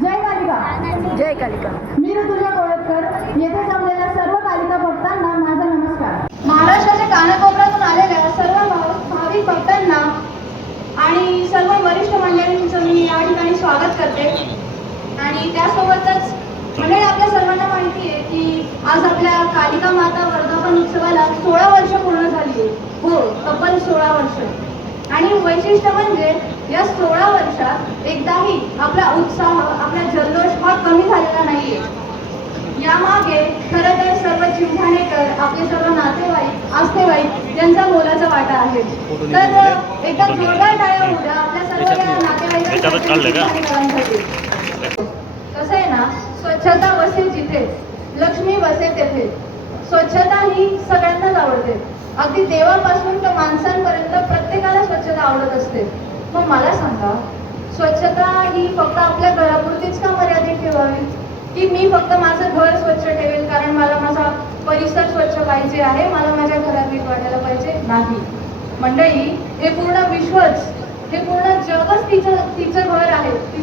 जय कालिका. जय कालिका. मी ऋतुजा कोळतकर. येथे जमलेल्या सर्व कालिका भक्तांना माझा नमस्कार. महाराष्ट्राच्या कानाकोपऱ्यातून आलेल्या सर्व भाविक भक्तांना आणि सर्व वरिष्ठ मंडळींचं मी या ठिकाणी स्वागत करते. आणि त्यासोबतच मंडळी, आपल्या सर्वांना माहिती आहे की आज आपल्या कालिका माता वर्धापन उत्सवाला 16 वर्ष पूर्ण झाली आहे. हो, तब्बल 16 वर्ष. आणि वैशिष्ट्य म्हणजे या 16 वर्षात एकदाही आपला उत्साह, आपला जल्लोष हा कमी झालेला नाहीये. यामागे खरं तर सर्व जिल्हानेकर, आपले सर्व नातेवाईक, आस्थेवाईक यांचा मोलाचा वाटा आहे. तर एकदम जोरदार टाळ्या होऊ द्या आपल्या सर्व या नातेवाईकांसाठी. कसं आहे ना, स्वच्छता बसे जिथे, लक्ष्मी बसे तेथे. स्वच्छता ही सगळ्यांनाच आवडते. अगदी देवापासून तर माणसांपर्यंत प्रत्येकाला स्वच्छता आवडत असते. मग मला सांगा, स्वच्छता ही फक्त आपल्या घरापुरतीच का मर्यादित ठेवावी? की मी फक्त माझं घर स्वच्छ ठेवेल कारण मला माझा परिसर स्वच्छ पाहिजे आहे, मला माझ्या घरात नीट वाटायला पाहिजे? नाही मंडळी, हे पूर्ण विश्वच, हे पूर्ण जगच तिचं घर आहे.